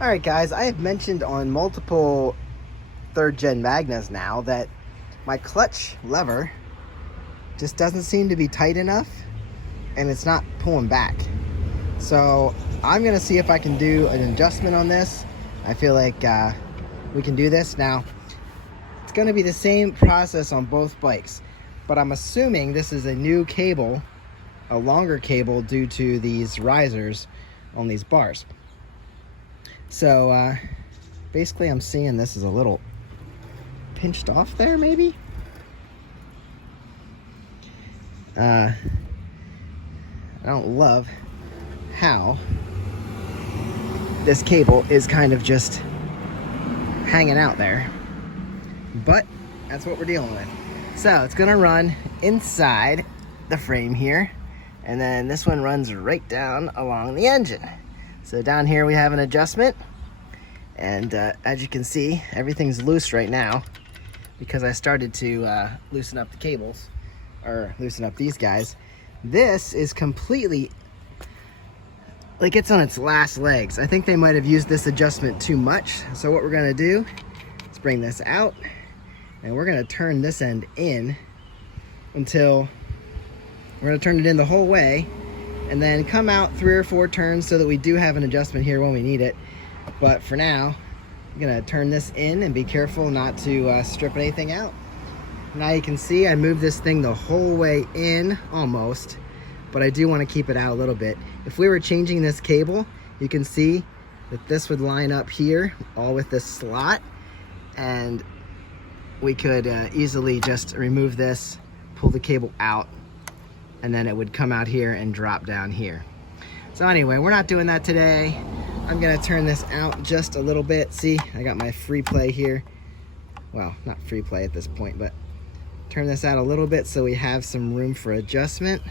All right, guys, I have mentioned on multiple third gen Magnas now that my clutch lever just doesn't seem to be tight enough and it's not pulling back. So I'm gonna see if I can do an adjustment on this. I feel like we can do this. Now, it's gonna be the same process on both bikes, but I'm assuming this is a new cable, a longer cable due to these risers on these bars. So basically I'm seeing this is a little pinched off there, maybe. I don't love how this cable is kind of just hanging out there, but that's what we're dealing with. So it's gonna run inside the frame here, and then this one runs right down along the engine. So down here we have an adjustment, and as you can see, everything's loose right now because I started to loosen up the cables, or loosen up these guys. This is completely, like, it's on its last legs. I think they might have used this adjustment too much. So what we're gonna do is bring this out, and we're gonna turn this end in until, we're gonna turn it in the whole way, and then come out 3 or 4 turns so that we do have an adjustment here when we need it. But for now, I'm gonna turn this in and be careful not to strip anything out. Now you can see I moved this thing the whole way in, almost, but I do want to keep it out a little bit. If we were changing this cable, you can see that this would line up here, all with this slot, and we could easily just remove this, pull the cable out, and then it would come out here and drop down here. So anyway, we're not doing that today. I'm gonna turn this out just a little bit. See, I got my free play here. Well, not free play at this point, but turn this out a little bit so we have some room for adjustment.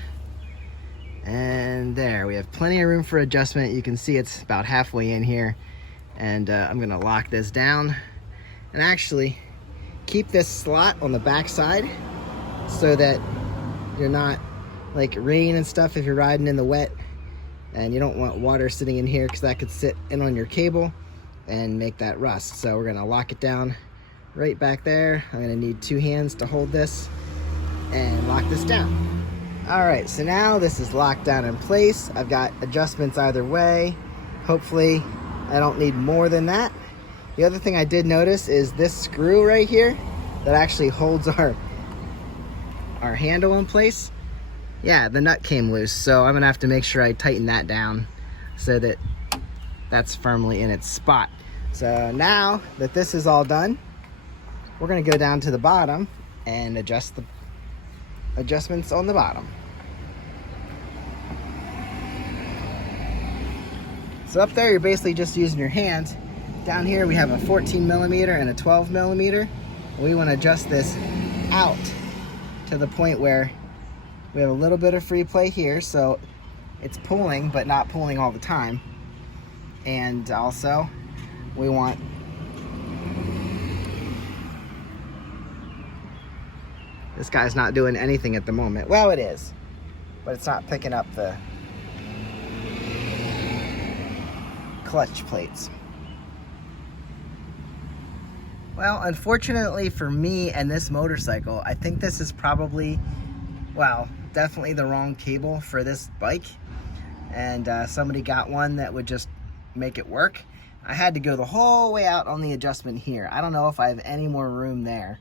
And there, we have plenty of room for adjustment. You can see it's about halfway in here. And I'm gonna lock this down and actually keep this slot on the back side so that you're not, like, rain and stuff if you're riding in the wet, and you don't want water sitting in here because that could sit in on your cable and make that rust. So we're gonna lock it down right back there. I'm gonna need 2 hands to hold this and lock this down. All right, so now this is locked down in place. I've got adjustments either way. Hopefully I don't need more than that. The other thing I did notice is this screw right here that actually holds our handle in place. Yeah, the nut came loose, so I'm gonna have to make sure I tighten that down so that that's firmly in its spot. So now that this is all done, we're gonna go down to the bottom and adjust the adjustments on the bottom. So up there, you're basically just using your hands. Down here, we have a 14mm and a 12mm. We wanna adjust this out to the point where we have a little bit of free play here, so it's pulling, but not pulling all the time. And also, we want this guy's not doing anything at the moment. Well, it is, but it's not picking up the clutch plates. Well, unfortunately for me and this motorcycle, I think this is probably, well, definitely the wrong cable for this bike. And somebody got one that would just make it work. I had to go the whole way out on the adjustment here. I don't know if I have any more room there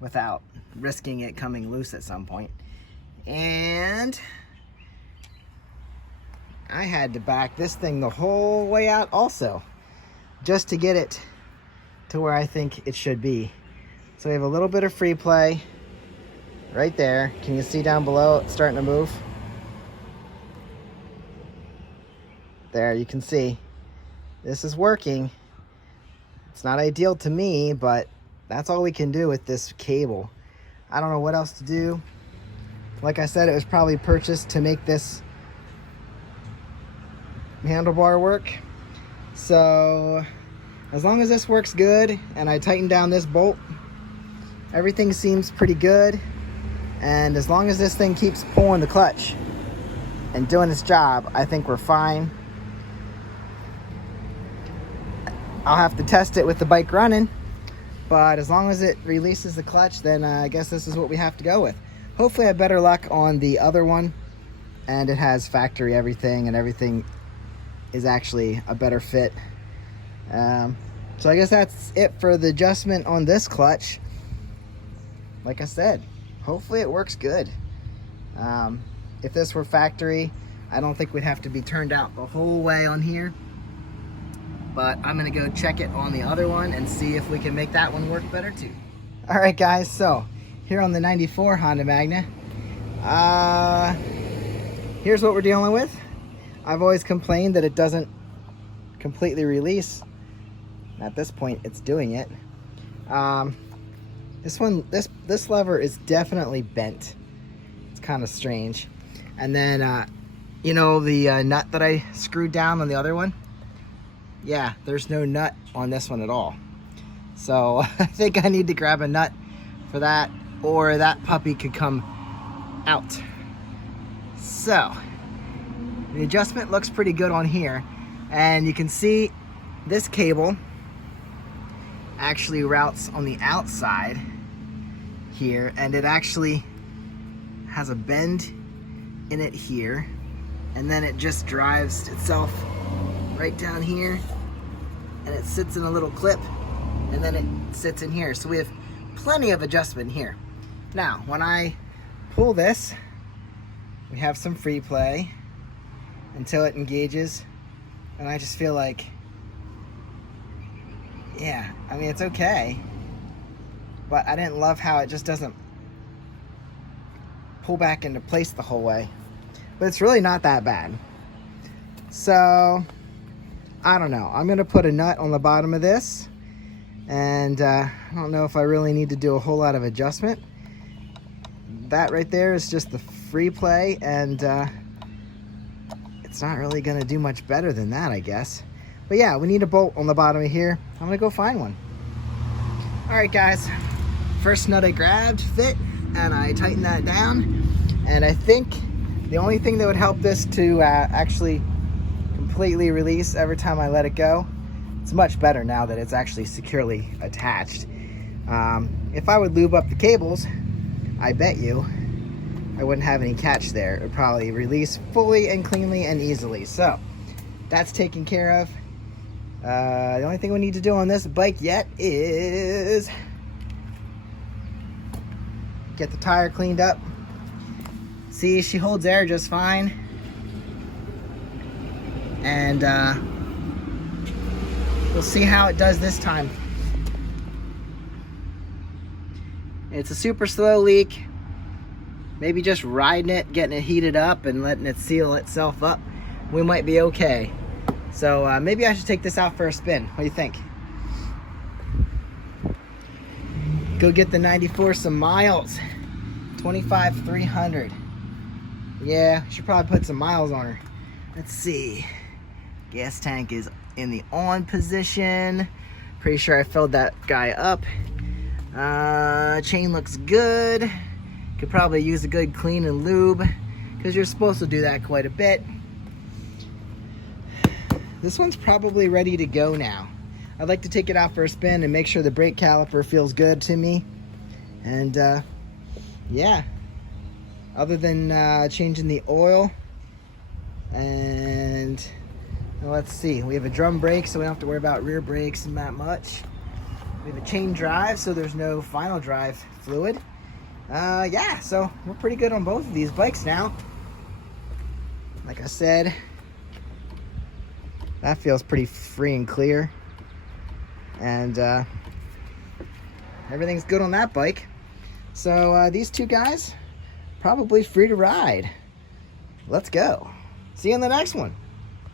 without risking it coming loose at some point. And I had to back this thing the whole way out also, just to get it to where I think it should be. So we have a little bit of free play right there. Can you see down below it's starting to move? There, you can see this is working. It's not ideal to me, but that's all we can do with this cable. I don't know what else to do. Like I said, it was probably purchased to make this handlebar work. So as long as this works good and I tighten down this bolt, everything seems pretty good. And as long as this thing keeps pulling the clutch and doing its job, I think we're fine. I'll have to test it with the bike running. But as long as it releases the clutch, then I guess this is what we have to go with. Hopefully I have better luck on the other one, and it has factory everything, and everything is actually a better fit. So I guess that's it for the adjustment on this clutch. Like I said, hopefully it works good. If this were factory, I don't think we'd have to be turned out the whole way on here. But I'm gonna go check it on the other one and see if we can make that one work better too. All right guys, so here on the 94 Honda Magna, here's what we're dealing with. I've always complained that it doesn't completely release. At this point, it's doing it. This lever is definitely bent. It's kind of strange. And then, you know, the nut that I screwed down on the other one? Yeah, there's no nut on this one at all. So I think I need to grab a nut for that, or that puppy could come out. So the adjustment looks pretty good on here, and you can see this cable actually routes on the outside here, and it actually has a bend in it here, and then it just drives itself right down here, and it sits in a little clip, and then it sits in here. So we have plenty of adjustment here. Now when I pull this, we have some free play until it engages, and I just feel like, yeah, I mean, it's okay, but I didn't love how it just doesn't pull back into place the whole way. But it's really not that bad. So I don't know, I'm gonna put a nut on the bottom of this, and I don't know if I really need to do a whole lot of adjustment. That right there is just the free play, and it's not really gonna do much better than that, I guess. But yeah, we need a bolt on the bottom of here. I'm gonna go find one. All right guys, first nut I grabbed fit, and I tightened that down, and I think the only thing that would help this to actually completely release every time I let it go, it's much better now that it's actually securely attached. If I would lube up the cables, I bet you I wouldn't have any catch there. It would probably release fully and cleanly and easily. So that's taken care of. The only thing we need to do on this bike yet is get the tire cleaned up. See, she holds air just fine. And we'll see how it does this time. It's a super slow leak. Maybe just riding it, getting it heated up and letting it seal itself up, we might be okay. So maybe I should take this out for a spin. What do you think? Go get the 94 some miles. 25,300. Yeah, should probably put some miles on her. Let's see. Gas tank is in the on position. Pretty sure I filled that guy up. Chain looks good. Could probably use a good clean and lube, because you're supposed to do that quite a bit. This one's probably ready to go now. I'd like to take it out for a spin and make sure the brake caliper feels good to me. And yeah, other than changing the oil, and let's see, we have a drum brake, so we don't have to worry about rear brakes and that much. We have a chain drive, so there's no final drive fluid. Yeah, so we're pretty good on both of these bikes now. Like I said, that feels pretty free and clear, and everything's good on that bike. So these two guys, probably free to ride. Let's go. See you in the next one.